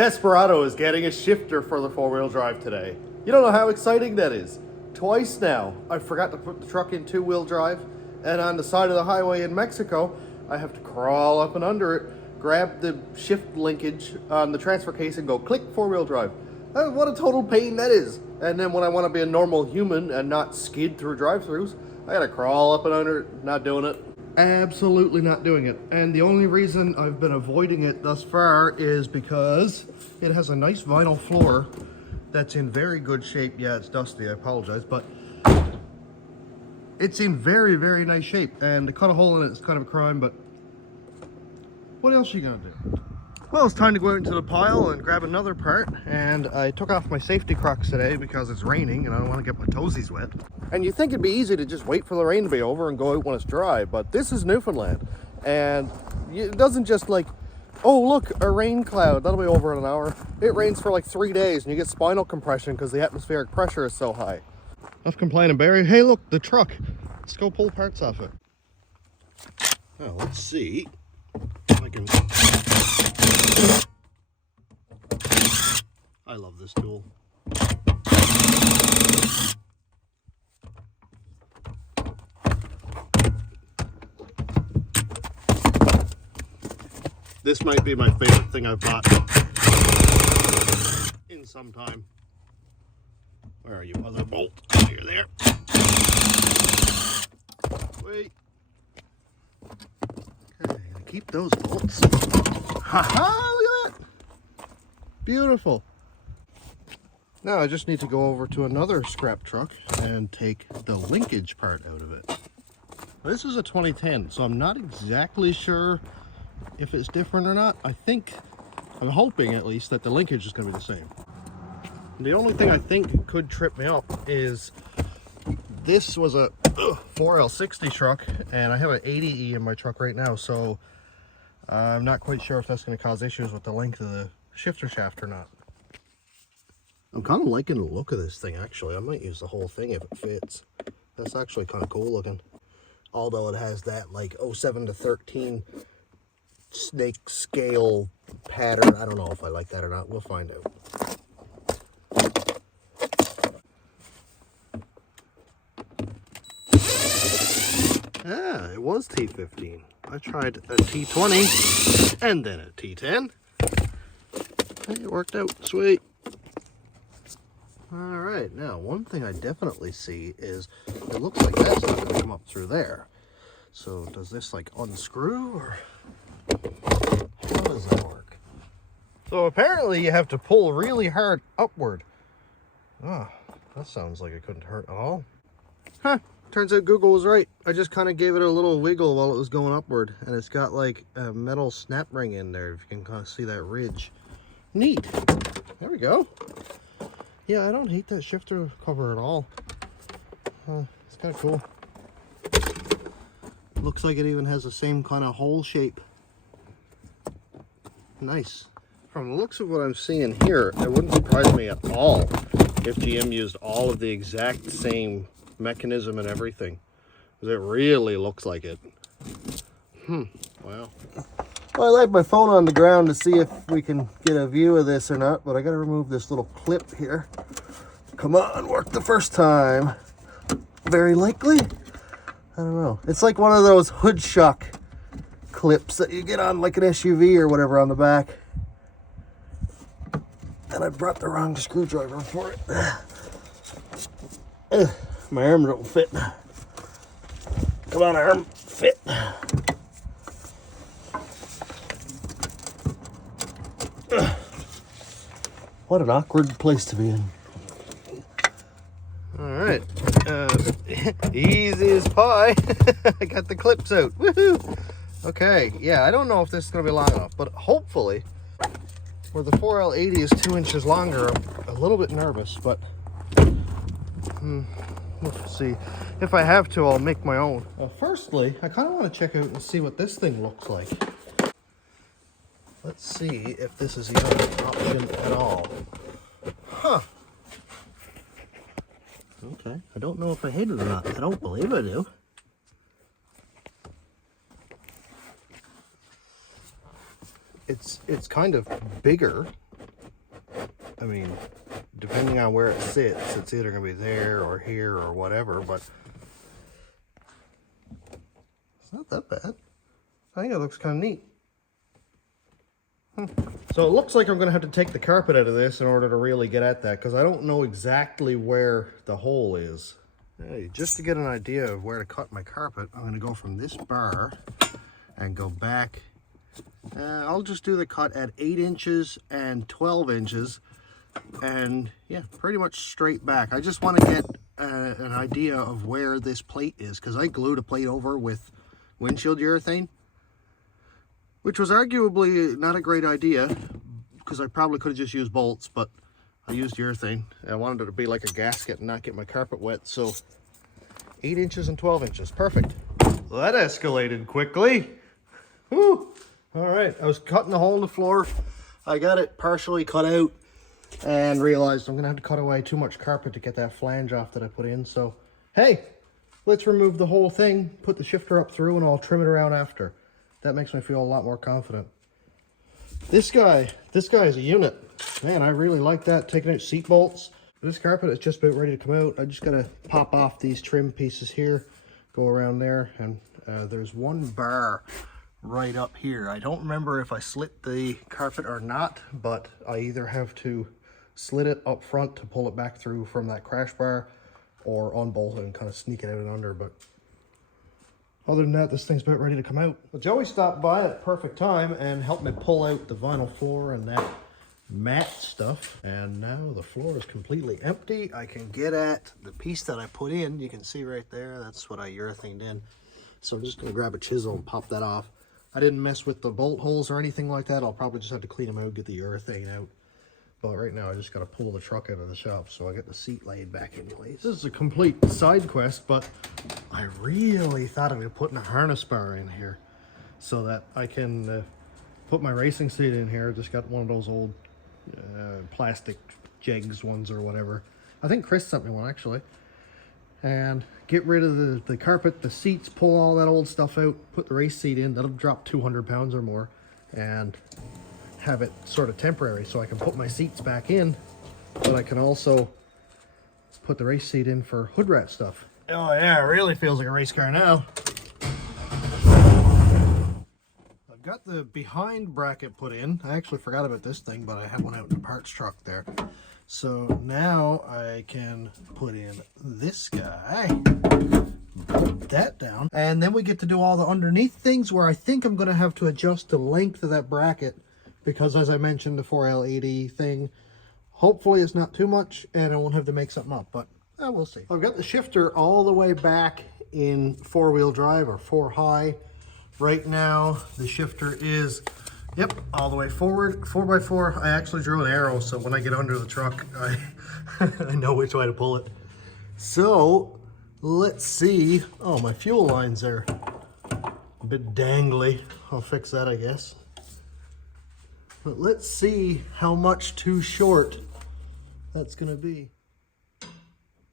Desperado is getting a shifter for the four-wheel drive today. You don't know how exciting that is. Twice now, I forgot to put the truck in two-wheel drive, and on the side of the highway in Mexico, I have to crawl up and under it, grab the shift linkage on the transfer case and go click four-wheel drive. What a total pain that is. And then when I want to be a normal human and not skid through drive-thrus, I gotta crawl up and under it. Not doing it. Absolutely not doing it. And the only reason I've been avoiding it thus far is because it has a nice vinyl floor that's in very good shape. Yeah, it's dusty, I apologize, but it's in very, very nice shape. And to cut a hole in it is kind of a crime, but what else are you gonna do? Well, it's time to go out into the pile and grab another part. And I took off my safety Crocs today because it's raining and I don't want to get my toesies wet. And you think it'd be easy to just wait for the rain to be over and go out when it's dry, but this is Newfoundland. And it doesn't just like, oh look, a rain cloud, that'll be over in an hour. It rains for like 3 days and you get spinal compression because the atmospheric pressure is so high. Enough complaining, Barry. Hey look, the truck. Let's go pull parts off it. Well, let's see if I can... I love this tool. This might be my favorite thing I've bought in some time. Where are you, mother bolt? Oh, you're there. Wait. Okay, keep those bolts. Ha-ha! Look at that! Beautiful. Now I just need to go over to another scrap truck and take the linkage part out of it. This is a 2010, so I'm not exactly sure if it's different or not. I'm hoping at least that the linkage is going to be the same. The only thing I think could trip me up is this was a 4L60 truck and I have an 80E in my truck right now, so I'm not quite sure if that's going to cause issues with the length of the shifter shaft or not. I'm kind of liking the look of this thing actually. I might use the whole thing if it fits. That's actually kind of cool looking. Although it has that like 07 to 13 snake scale pattern. I don't know if I like that or not. We'll find out. Ah, it was T15. I tried a T20 and then a T10. It worked out sweet. All right, now one thing I definitely see is it looks like that's not going to come up through there. So does this like unscrew or how does that work? So apparently you have to pull really hard upward. Oh, that sounds like it couldn't hurt at all. Huh, turns out Google was right. I just kind of gave it a little wiggle while it was going upward and it's got like a metal snap ring in there if you can kind of see that ridge. Neat. There we go. Yeah, I don't hate that shifter cover at all. It's kind of cool. Looks like it even has the same kind of hole shape. Nice. From the looks of what I'm seeing here, it wouldn't surprise me at all if GM used all of the exact same mechanism and everything. Because it really looks like it. Wow. Well, I laid my phone on the ground to see if we can get a view of this or not, but I gotta remove this little clip here. Come on, work the first time. Very likely. I don't know. It's like one of those hood shock clips that you get on like an SUV or whatever on the back. And I brought the wrong screwdriver for it. My arm don't fit. Come on, arm, fit. What an awkward place to be in. All right, easy as pie. I got the clips out. Woohoo! Okay, yeah, I don't know if this is gonna be long enough, but hopefully, where the 4L80 is 2 inches longer, I'm a little bit nervous, but we'll see. If I have to, I'll make my own. Firstly, I kind of want to check out and see what this thing looks like. Let's see if this is even an option at all. Huh. Okay, I don't know if I hate it or not. I don't believe I do. It's kind of bigger I mean, depending on where it sits, it's either going to be there or here or whatever, but it's not that bad. I think it looks kind of neat. So it looks like I'm going to have to take the carpet out of this in order to really get at that, because I don't know exactly where the hole is. Hey, just to get an idea of where to cut my carpet, I'm going to go from this bar and go back. I'll just do the cut at 8 inches and 12 inches. And yeah, pretty much straight back. I just want to get an idea of where this plate is, because I glued a plate over with windshield urethane, which was arguably not a great idea, because I probably could have just used bolts, but I used urethane. I wanted it to be like a gasket and not get my carpet wet, so 8 inches and 12 inches, perfect. Well, that escalated quickly. Woo! All right, I was cutting the hole in the floor. I got it partially cut out and realized I'm gonna have to cut away too much carpet to get that flange off that I put in. So, hey, let's remove the whole thing, put the shifter up through, and I'll trim it around after. That makes me feel a lot more confident. This guy is a unit. Man, I really like that, taking out seat bolts. This carpet is just about ready to come out. I just gotta pop off these trim pieces here, go around there, and there's one bar right up here. I don't remember if I slit the carpet or not, but I either have to slit it up front to pull it back through from that crash bar, or unbolt it and kind of sneak it out and under. But other than that, this thing's about ready to come out. Well, Joey stopped by at perfect time and helped me pull out the vinyl floor and that mat stuff, and now the floor is completely empty. I can get at the piece that I put in. You can see right there, that's what I urethaned in. So I'm just gonna grab a chisel and pop that off. I didn't mess with the bolt holes or anything like that. I'll probably just have to clean them out, get the urethane out. But right now I just gotta pull the truck out of the shop so I get the seat laid back anyways. This is a complete side quest, but I really thought of putting a harness bar in here so that I can put my racing seat in here. Just got one of those old plastic jegs ones or whatever. I think Chris sent me one actually. And get rid of the carpet, the seats, pull all that old stuff out, put the race seat in. That'll drop 200 pounds or more, and have it sort of temporary so I can put my seats back in, but I can also put the race seat in for hood rat stuff. Oh yeah, it really feels like a race car now. I've got the behind bracket put in. I actually forgot about this thing, but I had one out in the parts truck there. So now I can put in this guy, put that down, and then we get to do all the underneath things where I think I'm going to have to adjust the length of that bracket, because as I mentioned, the 4L80 thing, hopefully it's not too much and I won't have to make something up, but we'll see. I've got the shifter all the way back in 4-wheel drive or 4 high. Right now the shifter is all the way forward, 4x4. I actually drew an arrow, so when I get under the truck, I know which way to pull it. So let's see. Oh, my fuel lines are a bit dangly. I'll fix that, I guess. But let's see how much too short that's gonna be.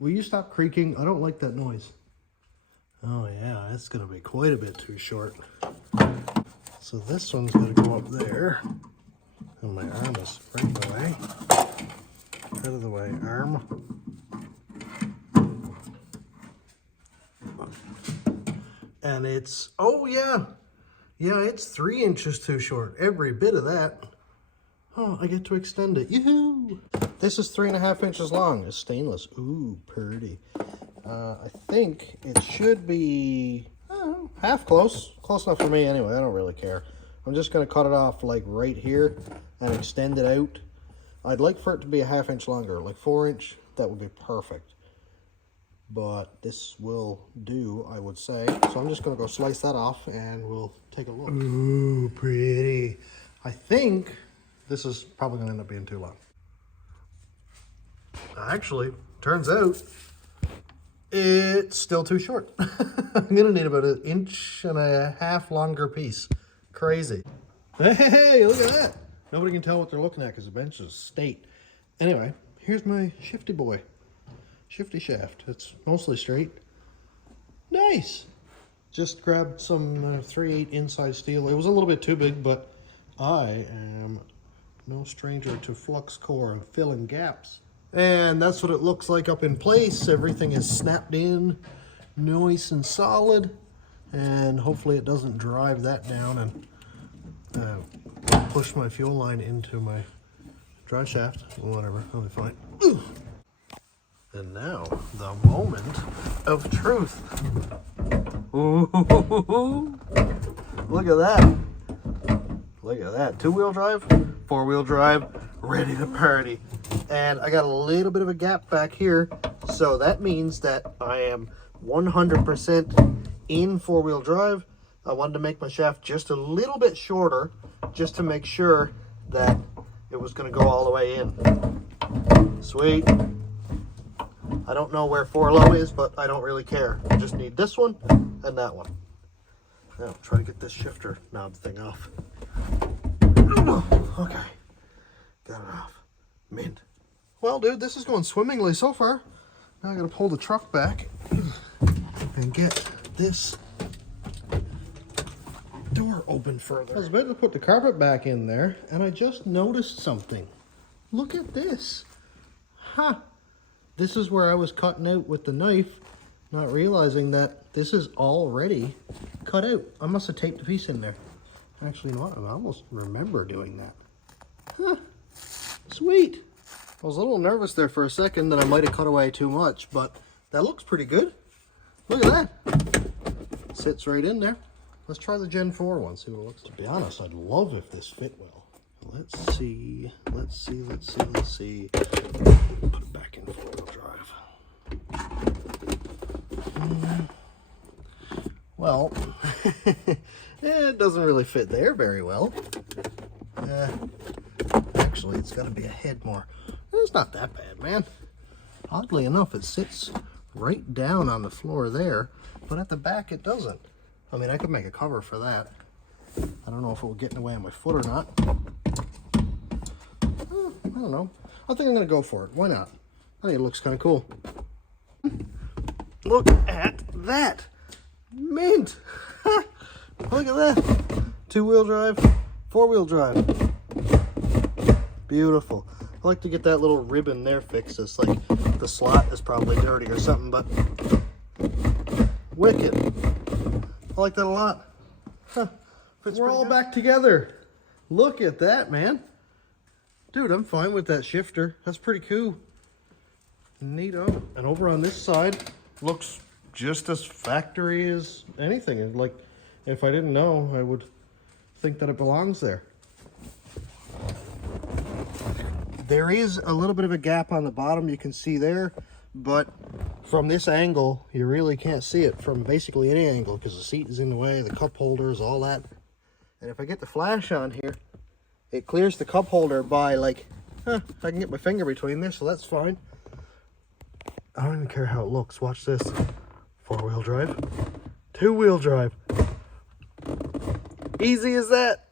Will you stop creaking? I don't like that noise. Oh yeah, it's gonna be quite a bit too short. So this one's gonna go up there, and my arm is right in the way. Out of the way, arm. And it's, oh yeah, it's 3 inches too short. Every bit of that. Oh, I get to extend it. Yoo-hoo! This is 3.5 inches long. It's stainless. Ooh, pretty. I think it should be half close. Close enough for me anyway. I don't really care. I'm just going to cut it off like right here and extend it out. I'd like for it to be a ½ inch longer, like 4 inch. That would be perfect. But this will do, I would say. So I'm just going to go slice that off and we'll take a look. Ooh, pretty. I think this is probably going to end up being too long. Actually, turns out it's still too short. I'm going to need about 1.5 inches longer piece. Crazy. Hey, look at that. Nobody can tell what they're looking at because the bench is state. Anyway, here's my shifty boy. Shifty shaft. It's mostly straight. Nice. Just grabbed some 3/8 inside steel. It was a little bit too big, but I am No stranger to flux core and filling gaps. And that's what it looks like up in place. Everything is snapped in, nice and solid. And hopefully it doesn't drive that down and push my fuel line into my dry shaft. Whatever, I'll be fine. And now, the moment of truth. Ooh, look at that. Look at that. 2-wheel drive, 4-wheel drive, ready to party. And I got a little bit of a gap back here, so that means that I am 100% in 4-wheel drive. I wanted to make my shaft just a little bit shorter, just to make sure that it was going to go all the way in. Sweet. I don't know where 4-low is, but I don't really care. I just need this one and that one. Now, try to get this shifter knob thing off. Okay, got it off. Mint. Well, dude, this is going swimmingly so far. Now I gotta pull the truck back and get this door open further. I was about to put the carpet back in there, and I just noticed something. Look at this. Ha! Huh. This is where I was cutting out with the knife, not realizing that this is already cut out. I must have taped a piece in there. Actually, you know what? I almost remember doing that. Huh. Sweet. I was a little nervous there for a second that I might have cut away too much, but that looks pretty good. Look at that. Sits right in there. Let's try the Gen 4 one, see what it looks like. To be honest, I'd love if this fit well. Let's see. Put it back in 4-wheel drive. Well, it doesn't really fit there very well. Actually, it's got to be a head more. It's not that bad, man. Oddly enough, it sits right down on the floor there, but at the back it doesn't. I mean, I could make a cover for that. I don't know if it will get in the way of my foot or not. I don't know. I think I'm going to go for it. Why not? I think it looks kind of cool. Look at that. Mint. Look at that. 2-wheel drive, 4-wheel drive. Beautiful. I like to get that little ribbon there fixed. It's like the slot is probably dirty or something, but wicked. I like that a lot. Huh. We're all back together. Look at that, man. Dude, I'm fine with that shifter. That's pretty cool. Neato. And over on this side, looks just as factory as anything. And like, if I didn't know, I would think that it belongs there. There is a little bit of a gap on the bottom, you can see there, but from this angle, you really can't see it from basically any angle because the seat is in the way, the cup holders, all that. And if I get the flash on here, it clears the cup holder by like, I can get my finger between there, so that's fine. I don't even care how it looks. Watch this. 4-wheel drive, 2-wheel drive. Easy as that.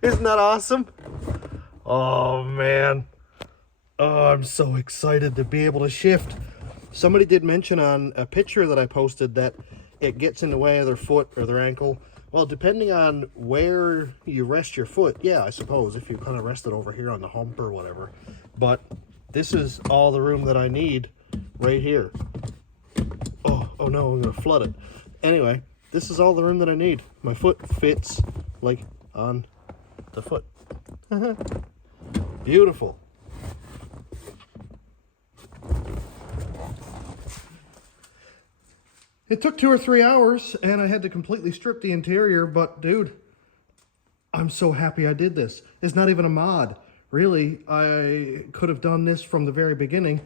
Isn't that awesome? Oh man, oh, I'm so excited to be able to shift. Somebody did mention on a picture that I posted that it gets in the way of their foot or their ankle. Well, depending on where you rest your foot, yeah, I suppose if you kind of rest it over here on the hump or whatever. But this is all the room that I need right here. Oh no, I'm gonna flood it. Anyway, this is all the room that I need. My foot fits like on the foot. Beautiful. It took 2 or 3 hours and I had to completely strip the interior, but dude, I'm so happy I did this. It's not even a mod. Really, I could have done this from the very beginning,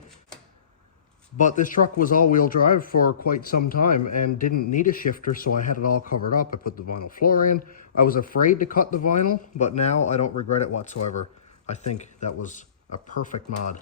but this truck was all-wheel drive for quite some time and didn't need a shifter, so I had it all covered up. I put the vinyl floor in. I was afraid to cut the vinyl, but now I don't regret it whatsoever. I think that was a perfect mod.